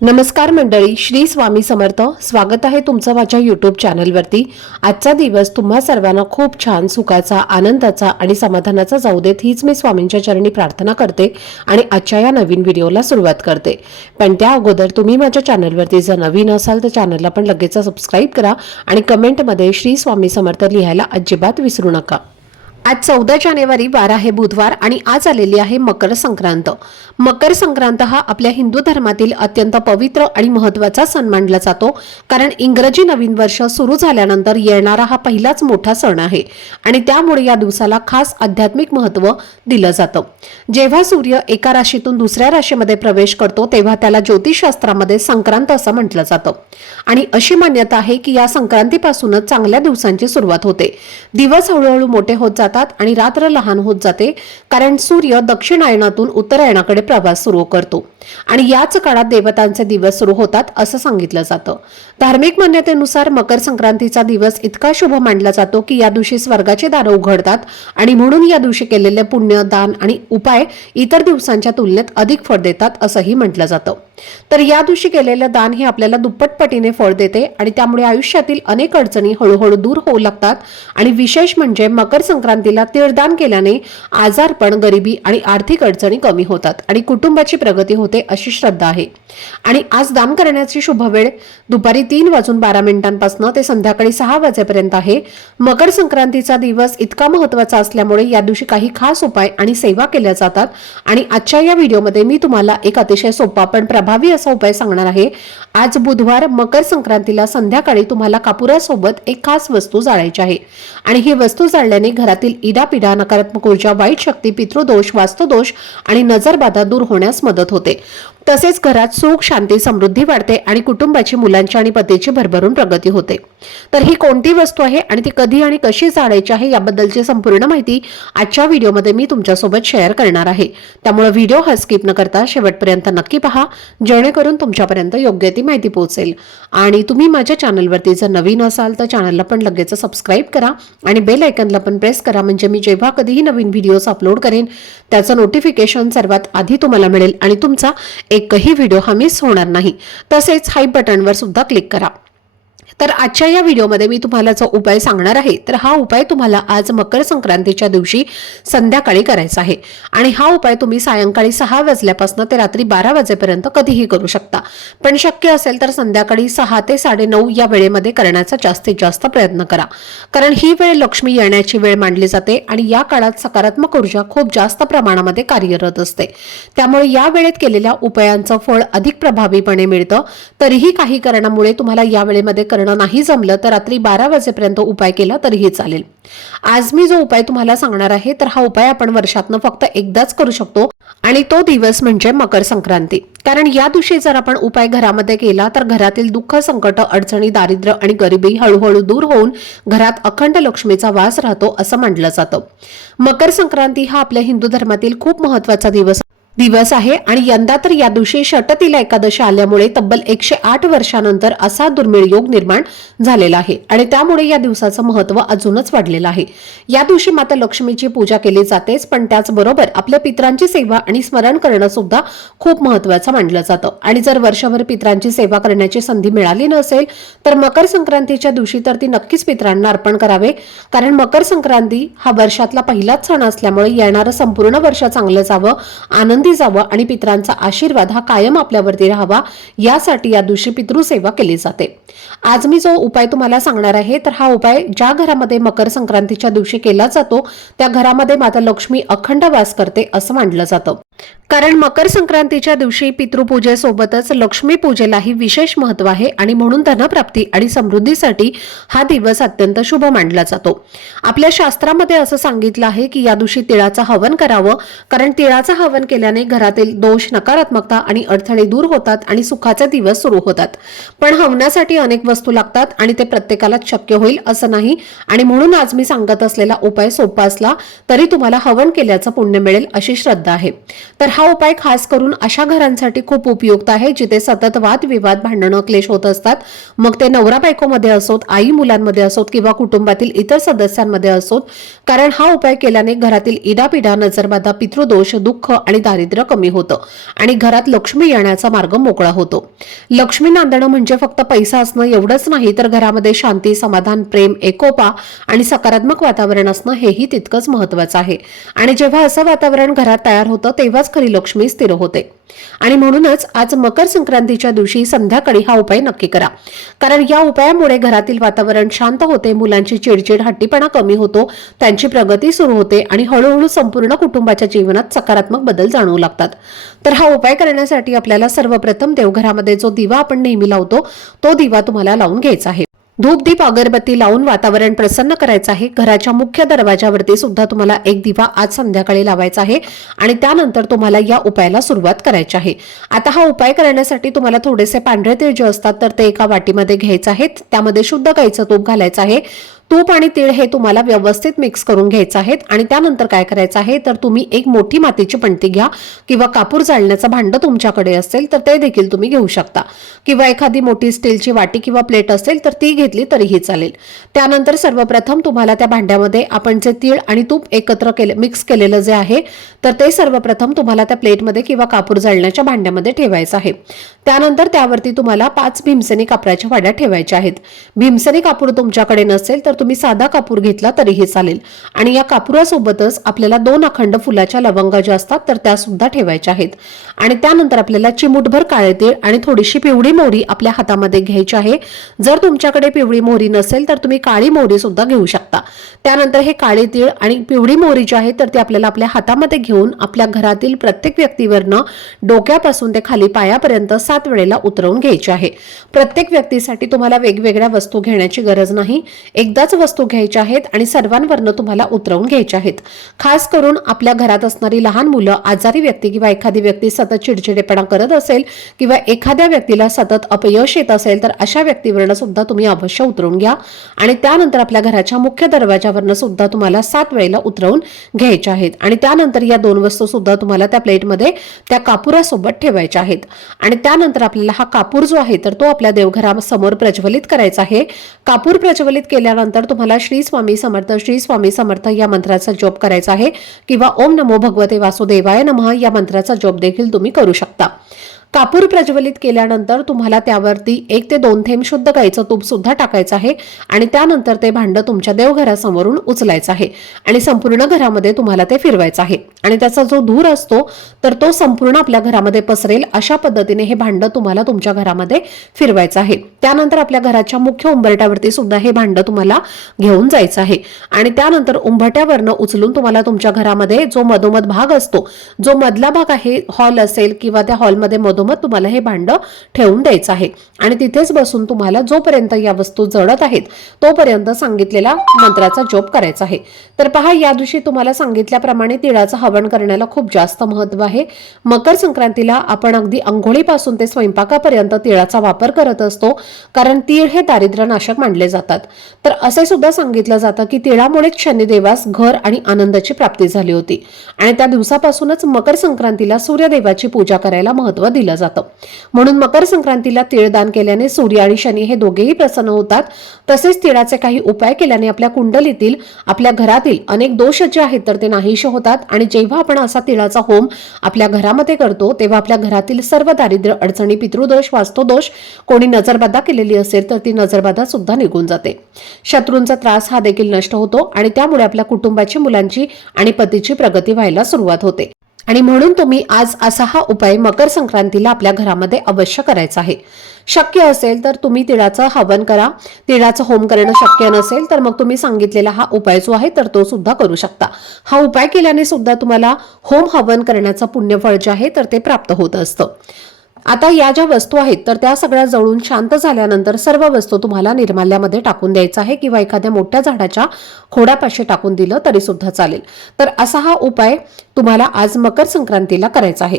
नमस्कार मंडळी, श्री स्वामी समर्थ. स्वागत आहे तुमचं माझ्या यूट्यूब चॅनलवरती. आजचा दिवस तुम्हा सर्वांना खूप छान, सुखाचा, आनंदाचा आणि समाधानाचा जाऊ देत, हीच मी स्वामींच्या चरणी प्रार्थना करते आणि आजच्या या नवीन व्हिडिओला सुरुवात करते. पण त्या अगोदर तुम्ही माझ्या चॅनलवरती जर नवीन असाल तर चॅनलला पण लगेच सबस्क्राईब करा आणि कमेंटमध्ये श्री स्वामी समर्थ लिहायला अजिबात विसरू नका. आज 14 जानेवारी 12 हे बुधवार आणि आज आलेली आहे मकर संक्रांत. मकर संक्रांत हा आपल्या हिंदू धर्मातील अत्यंत पवित्र आणि महत्त्वाचा सण मानला जातो, कारण इंग्रजी नवीन वर्ष सुरू झाल्यानंतर येणारा हा पहिलाच मोठा सण आहे आणि त्यामुळे या दिवसाला खास आध्यात्मिक महत्त्व दिलं जातं. जेव्हा सूर्य एका राशीतून दुसऱ्या राशीमध्ये प्रवेश करतो तेव्हा त्याला ज्योतिषशास्त्रामध्ये संक्रांत असं म्हटलं जातं आणि अशी मान्यता आहे की या संक्रांतीपासूनच चांगल्या दिवसांची सुरुवात होते. दिवस हळूहळू मोठे होत जातात आणि रात्र लहान होत जाते, कारण सूर्य दक्षिणायनातून उत्तरायणाकडे प्रवास सुरू करतो आणि याच काळात देवतांचे दिवस सुरू होतात असं सांगितलं जातं. धार्मिक मान्यतेनुसार मकर संक्रांतीचा दिवस इतका शुभ मानला जातो की या दिवशी स्वर्गाचे दार उघडतात आणि म्हणून या दिवशी केलेले पुण्य, दान आणि उपाय इतर दिवसांच्या तुलनेत अधिक फळ देतात असंही म्हटलं जातं. तर या दिवशी केलेलं दान हे आपल्याला दुप्पट पटीने फळ देते आणि त्यामुळे आयुष्यातील अनेक अडचणी हळूहळू दूर होऊ लागतात. आणि विशेष म्हणजे मकर संक्रांतीला तीळदान केल्याने आजारपण, गरिबी आणि आर्थिक अडचणी कमी होतात आणि कुटुंबाची प्रगती होते अशी श्रद्धा आहे. आणि आज दान करण्याची शुभ वेळ दुपारी 3:12 ते संध्याकाळी 6 वाजेपर्यंत आहे. मकर संक्रांतीचा दिवस इतका महत्त्वाचा असल्यामुळे या दिवशी काही खास उपाय आणि सेवा केल्या जातात आणि आजच्या या व्हिडिओमध्ये मी तुम्हाला एक अतिशय सोपा पण प्रभावी असा उपाय सांगणार आहे. आज बुधवार मकर संक्रांतीला संध्याकाळी तुम्हाला कापुरासोबत एक खास वस्तू जाळायची आहे आणि ही वस्तू जाळल्याने घरातील इडापिडा, नकारात्मक ऊर्जा, वाईट शक्ती, पितृदोष, वास्तुदोष आणि नजरबाधा दूर होण्यास मदत होते. तसेच घरात सुख, शांती, समृद्धी वाढते आणि कुटुंबाची, मुलांची आणि पतीची भरभरून प्रगती होते. तर ही कोणती वस्तू आहे आणि ती कधी आणि कशी जाळायची आहे याबद्दलची संपूर्ण माहिती आजच्या व्हिडिओमध्ये मी तुमच्यासोबत शेअर करणार आहे. त्यामुळे व्हिडिओ हा स्किप न करता शेवटपर्यंत नक्की पहा, जेणेकरून तुमच्यापर्यंत योग्य ती माहिती पोहोचेल. आणि तुम्ही माझ्या चॅनलवरती जर नवीन असाल तर चॅनलला पण लगेच सबस्क्राईब करा आणि बेल आयकॉनला पण प्रेस करा, म्हणजे मी जेव्हा कधीही नवीन व्हिडिओज अपलोड करेन त्याचं नोटिफिकेशन सर्वात आधी तुम्हाला मिळेल आणि तुमचा एकही व्हिडिओ हा मिस होणार नाही. तसेच हाय बटनवर सुद्धा क्लिक करा. तर आजच्या या व्हिडिओमध्ये मी तुम्हाला जो उपाय सांगणार आहे तर हा उपाय तुम्हाला आज मकर संक्रांतीच्या दिवशी संध्याकाळी करायचा आहे आणि हा उपाय तुम्ही सायंकाळी 6 वाजल्यापासून ते रात्री 12 वाजेपर्यंत कधीही करू शकता. पण शक्य असेल तर संध्याकाळी 6 ते 9:30 या वेळेमध्ये करण्याचा जास्तीत जास्त प्रयत्न करा, कारण ही वेळ लक्ष्मी येण्याची वेळ मानली जाते आणि या काळात सकारात्मक ऊर्जा खूप जास्त प्रमाणामध्ये कार्यरत असते. त्यामुळे या वेळेत केलेल्या उपायांचं फळ अधिक प्रभावीपणे मिळतं. तरीही काही कारणामुळे तुम्हाला या वेळेमध्ये नाही जमलं तर रात्री 12 वाजेपर्यंत उपाय केला तरीही चालेल. आज मी जो उपाय तुम्हाला सांगणार आहे तर हा उपाय आपण वर्षातनं फक्त एकदाच करू शकतो आणि तो दिवस म्हणजे मकर संक्रांती. कारण या दिवशी जर आपण उपाय घरामध्ये केला तर घरातील दुःख, संकट, अडचणी, दारिद्र्य आणि गरिबी हळूहळू दूर होऊन घरात अखंड लक्ष्मीचा वास राहतो असं म्हटलं जातं. मकर संक्रांती हा आपल्या हिंदू धर्मातील खूप महत्त्वाचा दिवस आहे आणि यंदा तर या दिवशी षटतिला एकादशी आल्यामुळे तब्बल 108 वर्षानंतर असा दुर्मिळ योग निर्माण झालेला आहे आणि त्यामुळे या दिवसाचं महत्त्व अजूनच वाढलेलं आहे. या दिवशी माता लक्ष्मीची पूजा केली जातेच, पण त्याचबरोबर आपल्या पितरांची सेवा आणि स्मरण करणं सुद्धा खूप महत्त्वाचं मानलं जातं. आणि जर वर्षभर पितरांची सेवा करण्याची संधी मिळाली नसेल तर मकर संक्रांतीच्या दिवशी तर ती नक्कीच पितरांना अर्पण करावे, कारण मकर संक्रांती हा वर्षातला पहिलाच सण असल्यामुळे येणारं संपूर्ण वर्ष चांगलं जावं, आनंद जावं आणि पितरांचा आशीर्वाद हा कायम आपल्यावरती राहावा यासाठी या दिवशी पितृसेवा केली जाते. आज मी जो उपाय तुम्हाला सांगणार आहे तर हा उपाय ज्या घरामध्ये मकर संक्रांतीच्या दिवशी केला जातो त्या घरामध्ये माता लक्ष्मी अखंड वास करते असं मानलं जातं. कारण मकर संक्रांतीच्या दिवशी पितृपूजेसोबतच लक्ष्मी पूजेलाही विशेष महत्त्व आहे आणि म्हणून धनप्राप्ती आणि समृद्धीसाठी हा दिवस अत्यंत शुभ मानला जातो. आपल्या शास्त्रामध्ये असं सांगितलं आहे की या दिवशी तिळाचं हवन करावं, कारण तिळाचं हवन केल्याने घरातील दोष, नकारात्मकता आणि अडथळे दूर होतात आणि सुखाचे दिवस सुरू होतात. पण हवनासाठी अनेक वस्तू लागतात आणि ते प्रत्येकालाच शक्य होईल असं नाही आणि म्हणून आज मी सांगत असलेला उपाय सोपा असला तरी तुम्हाला हवन केल्याचं पुण्य मिळेल अशी श्रद्धा आहे. तर हा उपाय खास करून अशा घरांसाठी खूप उपयुक्त आहे जिथे सतत वादविवाद, भांडणं, क्लेश होत असतात. मग ते नवरा बायकोमध्ये असोत, आई मुलांमध्ये असोत किंवा कुटुंबातील इतर सदस्यांमध्ये असोत. कारण हा उपाय केल्याने घरातील इडापिडा, नजरबाधा, पितृदोष, दुःख आणि दारिद्र्य कमी होतं आणि घरात लक्ष्मी येण्याचा मार्ग मोकळा होतो. लक्ष्मी नांदणं म्हणजे फक्त पैसा असणं एवढंच नाही, तर घरामध्ये शांती, समाधान, प्रेम, एकोपा आणि सकारात्मक वातावरण असणं हेही तितकंच महत्वाचं आहे. आणि जेव्हा असं वातावरण घरात तयार होतं तेव्हाच खरी लक्ष्मी स्थिर होते. आणि म्हणूनच आज मकर संक्रांतीच्या दिवशी संध्याकाळी हा उपाय नक्की करा. कारण या उपायामुळे घरातील वातावरण शांत होते, मुलांची चिडचिड, हट्टीपणा कमी होतो, त्यांची प्रगती सुरू होते आणि हळूहळू संपूर्ण कुटुंबाच्या जीवनात सकारात्मक बदल जाणवू लागतात. तर हा उपाय करण्यासाठी आपल्याला सर्वप्रथम देवघरामध्ये जो दिवा आपण नेहमी लावतो तो दिवा तुम्हाला लावून घ्यायचा आहे. धूप, दीप, अगरबत्ती लावून वातावरण प्रसन्न करायचं आहे. घराच्या मुख्य दरवाजावरती सुद्धा तुम्हाला एक दिवा आज संध्याकाळी लावायचा आहे आणि त्यानंतर तुम्हाला या उपायाला सुरुवात करायची आहे. आता हा उपाय करण्यासाठी तुम्हाला थोडेसे पांढरे तीळ जे असतात तर ते एका वाटीमध्ये घ्यायचे आहेत. त्यामध्ये शुद्ध गाईचं तूप घालायचं आहे. तूप आणि तीळ हे तुम्हाला व्यवस्थित मिक्स करून घ्यायचं आहे आणि त्यानंतर काय करायचं आहे तर तुम्ही एक मोठी मातीची पणती घ्या किंवा कापूर जाळण्याचं भांडं तुमच्याकडे असेल तर ते देखील तुम्ही घेऊ शकता किंवा एखादी मोठी स्टीलची वाटी किंवा प्लेट असेल तर ती घेतली तरीही चालेल. त्यानंतर सर्वप्रथम तुम्हाला त्या भांड्यामध्ये आपण जे तीळ आणि तूप एकत्र मिक्स केलेलं जे आहे तर ते सर्वप्रथम तुम्हाला त्या प्लेटमध्ये किंवा कापूर जाळण्याच्या भांड्यामध्ये ठेवायचं आहे. त्यानंतर त्यावरती तुम्हाला 5 भीमसेनी कापराच्या वाड्या ठेवायच्या आहेत. भीमसेनी कापूर तुमच्याकडे नसेल तर तुम्ही साधा कापूर घेतला तरीही चालेल. आणि या कापुरासोबतच आपल्याला 2 अखंड फुलाच्या लवंगा ज्या असतात तर त्या सुद्धा ठेवायच्या आहेत. आणि त्यानंतर आपल्याला चिमूटभर काळे तीळ आणि थोडीशी पिवळी मोहरी आपल्या हातामध्ये घ्यायची आहे. जर तुमच्याकडे पिवळी मोहरी नसेल तर तुम्ही काळी मोहरी सुद्धा घेऊ शकता. त्यानंतर हे काळे तीळ आणि पिवळी मोहरी जी आहे तर ती आपल्याला आपल्या हातामध्ये घेऊन आपल्या घरातील प्रत्येक व्यक्तीवरनं डोक्यापासून ते खाली पायापर्यंत 7 वेळेला उतरवून घ्यायची आहे. प्रत्येक व्यक्तीसाठी तुम्हाला वेगवेगळ्या वस्तू घेण्याची गरज नाही. एकदाच वस्तू घ्यायच्या आहेत आणि सर्वांवरनं तुम्हाला उतरवून घ्यायच्या आहेत. खास करून आपल्या घरात असणारी लहान मुलं, आजारी व्यक्ती किंवा एखादी व्यक्ती सतत चिडचिडेपणा करत असेल किंवा एखाद्या व्यक्तीला सतत अपयश येत असेल तर अशा व्यक्तीवरनं सुद्धा तुम्ही अवश्य उतरवून घ्या. आणि त्यानंतर आपल्या घराच्या मुख्य दरवाजावरनं सुद्धा तुम्हाला 7 वेळेला उतरवून घ्यायच्या आहेत. आणि त्यानंतर या 2 वस्तू सुद्धा तुम्हाला त्या प्लेटमध्ये त्या कापुरासोबत ठेवायच्या आहेत. आणि त्यानंतर आपल्याला हा कापूर जो आहे तर तो आपल्या देवघरासमोर प्रज्वलित करायचा आहे. कापूर प्रज्वलित केल्यानंतर तुम्हाला श्री स्वामी समर्थ, श्री स्वामी समर्थ या मंत्राचा जप करायचा आहे किंवा ओम नमो भगवते वासुदेवाय नमः या मंत्राचा जप देखील तुम्ही करू शकता. कापूर प्रज्वलित केल्यानंतर तुम्हाला त्यावरती 1 ते 2 थेंब शुद्ध गाईचं तूप सुद्धा टाकायचं आहे आणि त्यानंतर ते भांडं तुमच्या देवघरासमोरून उचलायचं आहे आणि संपूर्ण घरामध्ये तुम्हाला ते फिरवायचं आहे. आणि त्याचा जो धूर असतो तर तो संपूर्ण आपल्या घरामध्ये पसरेल अशा पद्धतीने हे भांडं तुम्हाला तुमच्या घरामध्ये फिरवायचं आहे. त्यानंतर आपल्या घराच्या मुख्य उंबरट्यावरती सुद्धा हे भांडं तुम्हाला घेऊन जायचं आहे आणि त्यानंतर उंबरट्यावरनं उचलून तुम्हाला तुमच्या घरामध्ये जो मधोमध भाग असतो, जो मधला भाग आहे, हॉल असेल किंवा त्या हॉलमध्ये मग तुम्हाला हे भांडं ठेवून द्यायचं आहे आणि तिथेच बसून तुम्हाला जोपर्यंत या वस्तू जळत आहेत तोपर्यंत सांगितलेला मंत्राचा जप करायचा आहे. तर पहा, या दिवशी तुम्हाला सांगितल्याप्रमाणे तिळाचं हवन करण्याला खूप जास्त महत्व आहे. मकर संक्रांतीला आपण अगदी अंघोळीपासून ते स्वयंपाकापर्यंत तिळाचा वापर करत असतो कारण तीळ हे दारिद्र्यनाशक मानले जातात. तर असे सुद्धा सांगितलं जातं की तिळामुळेच शनिदेवास घर आणि आनंदाची प्राप्ती झाली होती आणि त्या दिवसापासूनच मकर संक्रांतीला सूर्यदेवाची पूजा करायला महत्व दिलं जातं. म्हणून मकर संक्रांतीला तीळ दान केल्याने सूर्य आणि शनी हे दोघेही प्रसन्न होतात. तसेच तिळाचे काही उपाय केल्याने आपल्या कुंडलीतील, आपल्या घरातील अनेक दोष जे आहेत तर ते नाहीसे होतात. आणि जेव्हा आपण असा तिळाचा होम आपल्या घरामध्ये करतो तेव्हा आपल्या घरातील सर्व दारिद्र्य, अडचणी, पितृदोष, वास्तुदोष, कोणी नजरबाधा केलेली असेल तर ती नजरबाधा सुद्धा निघून जाते. शत्रूंचा त्रास हा देखील नष्ट होतो आणि त्यामुळे आपल्या कुटुंबाची, मुलांची आणि पतीची प्रगती व्हायला सुरुवात होते. आणि म्हणून तुम्ही आज असा हा उपाय मकर संक्रांतीला आपल्या घरामध्ये अवश्य करायचा आहे. शक्य असेल तर तुम्ही तिळाचं हवन करा. तिळाचं होम करणं शक्य नसेल तर मग तुम्ही सांगितलेला हा उपाय जो आहे तर तो सुद्धा करू शकता. हा उपाय केल्याने सुद्धा तुम्हाला होम हवन करण्याचं पुण्यफळ जे आहे तर ते प्राप्त होत असतं. आता या ज्या वस्तू आहेत तर त्या सगळ्या जळून शांत झाल्यानंतर सर्व वस्तू तुम्हाला निर्माल्यामध्ये टाकून द्यायचा आहे किंवा एखाद्या मोठ्या झाडाच्या खोडापाशी टाकून दिलं तरी सुद्धा चालेल. तर असा हा उपाय तुम्हाला आज मकर संक्रांतीला करायचा आहे.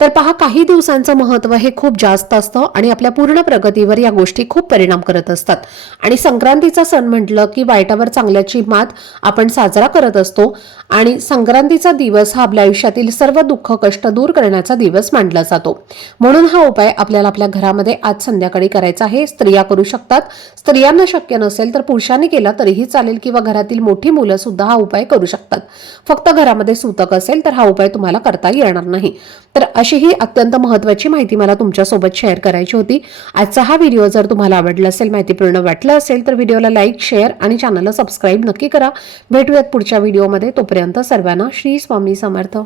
तर पहा, काही दिवसांचं महत्त्व हे खूप जास्त असतं आणि आपल्या पूर्ण प्रगतीवर या गोष्टी खूप परिणाम करत असतात. आणि संक्रांतीचा सण म्हटलं की वाईटावर चांगल्याची मात आपण साजरा करत असतो आणि संक्रांतीचा दिवस हा आपल्या आयुष्यातील सर्व दुःख कष्ट दूर करण्याचा दिवस मानला जातो. म्हणून हा उपाय आपल्याला आपल्या घरामध्ये आज संध्याकाळी करायचा आहे. स्त्रिया करू शकतात. स्त्रियांना शक्य नसेल तर पुरुषांनी केला तरीही चालेल किंवा घरातील मोठी मुलं सुद्धा हा उपाय करू शकतात. फक्त घरामध्ये सूतक असेल तर हा उपाय तुम्हाला करता येणार नाही. तर अशी ही अत्यंत महत्त्वाची माहिती मला तुमच्यासोबत शेअर करायची होती. आजचा हा व्हिडिओ जर तुम्हाला आवडला असेल, माहितीपूर्ण वाटला असेल तर व्हिडिओला लाईक, शेअर आणि चॅनलला सबस्क्राईब नक्की करा. भेटूयात पुढच्या व्हिडिओमध्ये. तोपर्यंत सर्वांना श्री स्वामी समर्थ.